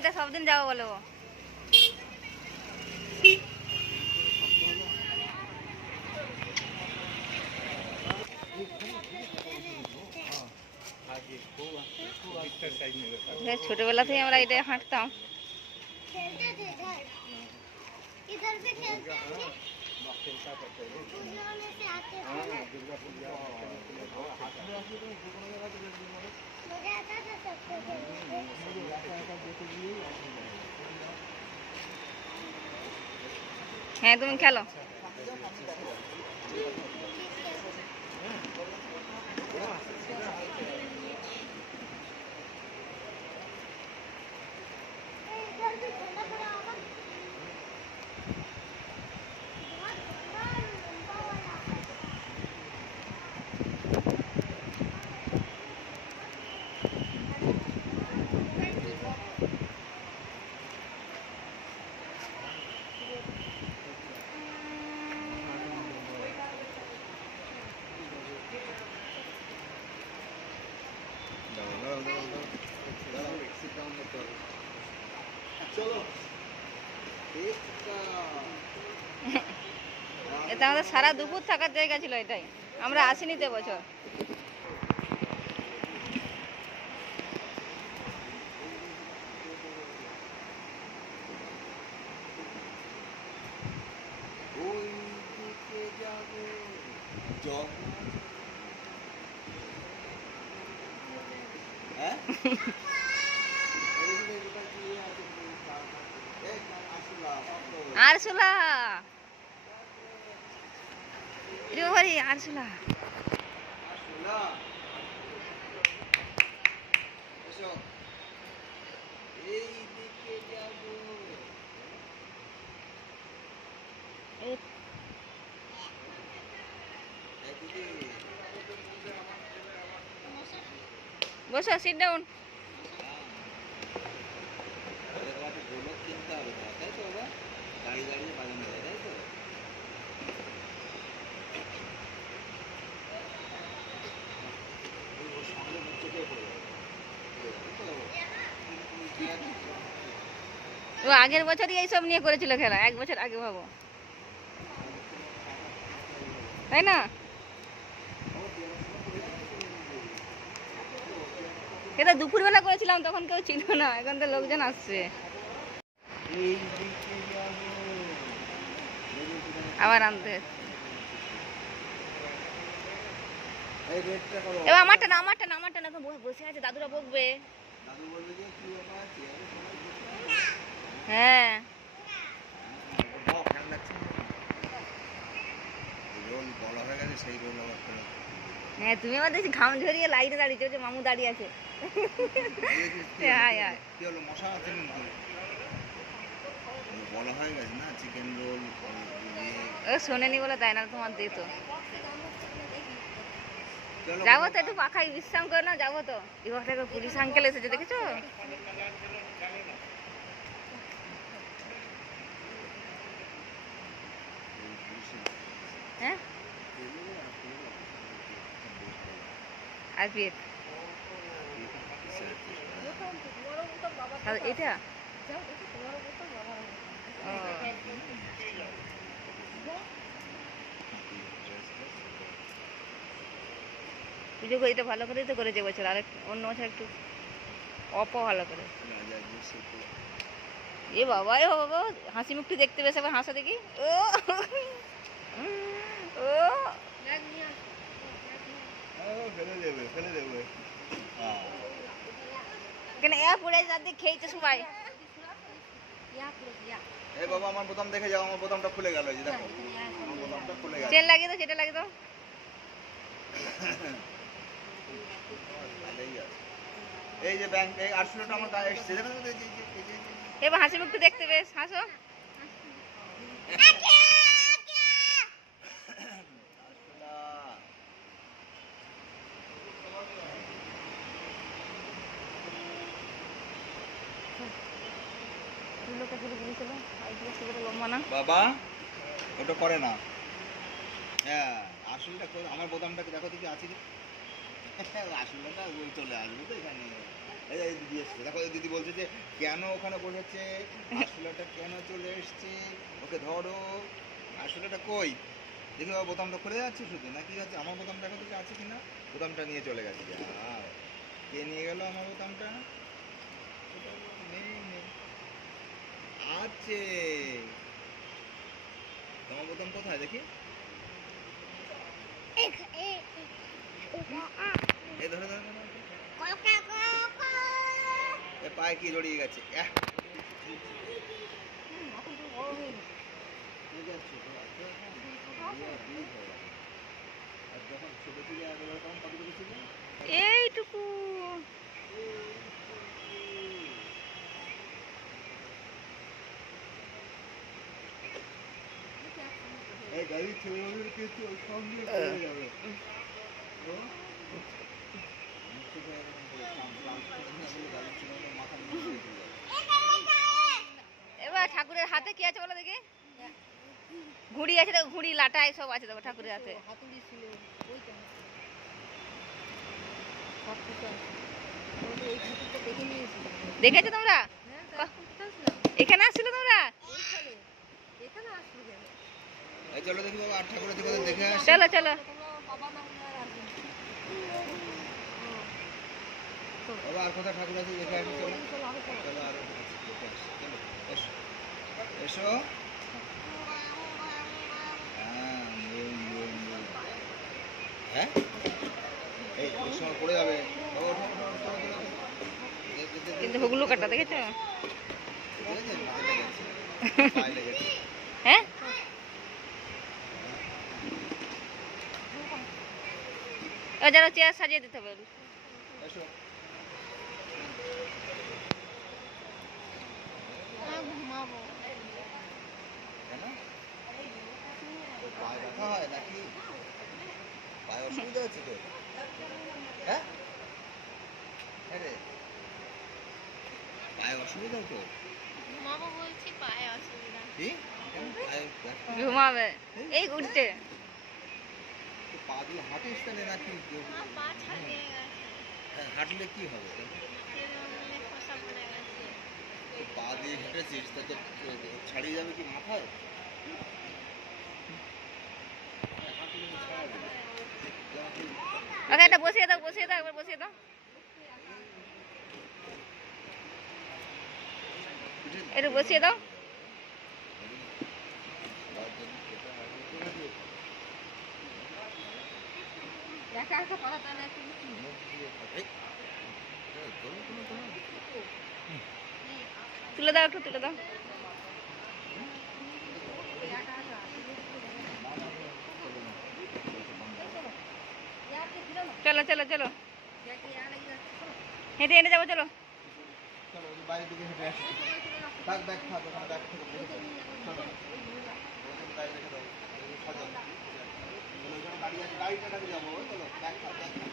এটা সবদিন যাবো বলে ও। ছোটবেলা থেকে আমরা এটা হাঁটতাম। হ্যাঁ তুমি খেলো। এটা আমাদের সারা দুপুর থাকার জায়গা ছিল এটাই। আমরা আসিনি তো বছর। আরশুলা বাড়ি আরশুলা বসো, সিট ডাউন। ও আগের বছরই এইসব নিয়ে করেছিল খেলা, এক বছর আগে ভাবো, তাই না? এটা দুপুরবেলা করেছিলাম, তখন কেউ ছিল না, এখন তো লোকজন আসছে। আবার আনতে এবার আমারটা না, আমারটা না, আমারটা না, তো বসে আছে, দাদুরা বকবে। হ্যাঁ হ্যাঁ, তুমি আবার দেখছি ঘাম ঝরিয়ে লাইনে দাঁড়িয়েছে, মামু দাঁড়িয়ে আছে। শোনেনি বলে তাই না, তোমার দিত। যাবো তো একটু পাখায় বিশ্রাম করে না, যাবো তো। এবার থেকে পুলিশ আঙ্কেল এসেছে, দেখেছো? হ্যাঁ আর বিয়ে এটা পুজো করে, এটা ভালো করেই তো করেছে বছর, আর অন্য বছর একটু ভালো করে। এ বাবা, এ বাবা, হাসি মুখটি দেখতে বেশ, আবার হাসা দেখি। ও ও কেন এ পড়ে যাতে খেয়েছে সবাই। এই বাবা, আমার বোতাম দেখে যাও, আমার বোতামটা খুলে গেল, এই যে দেখো, আমার বোতামটা খুলে গেল। চেন লাগিয়ে দাও, সেটা লাগিয়ে দাও। এই যে ব্যাংক, এই আরশুলাটা আমার গায়ে এসেছে, দেখো। এবার হাসি মুখটি দেখতে বেশ, হাসো। বাবা ওটা করে না। হ্যাঁ, আসলটা আমার বোতামটা দেখো দেখি আছে কি। আসলটা ওই চলে আসবে তো এখানে। এই যে দিদি এসছে, দেখো এই দিদি বলছে যে কেন ওখানে বসেছে, আসলেটা কেন চলে এসছে, ওকে ধরো। আসলেটা কই দেখি বাবা, বোতামটা খুলে যাচ্ছে শুধু নাকি আছে? আমার বোতামটা এখন থেকে আছে কিনা? বোতামটা নিয়ে চলে গেছে। যাও, কে নিয়ে গেল আমার বোতামটা? নেই নেই, আছে। তোমার বোতাম কোথায় দেখি? এই ধরো ধরো ধরো। এ পায়ে কি জড়িয়ে গেছে? আর যখন ছোট ছিল তখন কতটুকু ছিল? এইটুকু। এই গাড়ির ছেলেগুলোর কিন্তু ওর সঙ্গে চলে যাবে। ও? নিশ্চিত হয়ে এরকম করে গাড়ির ছেলেগুলোর মাথা নিচে চলে যাবে। এবার ঠাকুরের হাতে কি আছে বলো দেখি? ঘুড়ি আছে, দেখো ঘুড়ি লাটা সব আছে দেখো ঠাকুরের হাতে। দেখেছো তোমরা? এখানে আসছিল তোমরা? এই চলো দেখি বাবা, আর ঠাকুরের দিকে দেখে আসি। চলো চলো। বাবা আর কোথায় ঠাকুর আছে দেখে আসি। চলো চলো, আর দেখে আসি। চলো এসো এসো। হ্যাঁ এই সময় পড়ে যাবে। বাবা ওঠো ওঠো ওঠো, চলো চলো চলো। কিন্তু হুগলু কাটা দেখেছো? দেখেছেন? হাতে লেগেছে, পায়ে লেগেছে। হ্যাঁ, এবার যারা চেয়ার সাজিয়ে দিতে হবে। এসো। কেন? তোর পায়ে ব্যথা হয় নাকি? পায়ে অসুবিধা হচ্ছে তোর? হ্যাঁ? হ্যাঁ রে, পায়ে অসুবিধা তোর? কি? কেন? পায়ে ব্যথা? ঘুমাবে এই উঠতে। তো পা দিয়ে হাঁটিস তাহলে নাকি? হ্যাঁ, হাঁটলে কি হবে? তো পা দিয়ে হেঁটেছিস তা তো ছাড়িয়ে যাবে কি মাথায়? হাঁটলে তো ছাড়াবে। ওকে, এটা বসিয়ে দাও, বসিয়ে দাও, একবার বসিয়ে দাও। একটু বসিয়ে দাও। তুলে দাও, একটু তুলে দাও। চলো চলো চলো, হেঁটে হেঁটে যাবো, চলো। চলো বাইরের দিকে হেঁটে আসি। থাক, ব্যাগ থাক, ওখানে ব্যাগ থেকে চলো ওখানে ব্যাগ রেখে দাও, সাজাও। ওইখানে গাড়ি আছে, গাড়িটা কাছে যাবো। চলো ব্যাগ থাক, ব্যাগ থাক।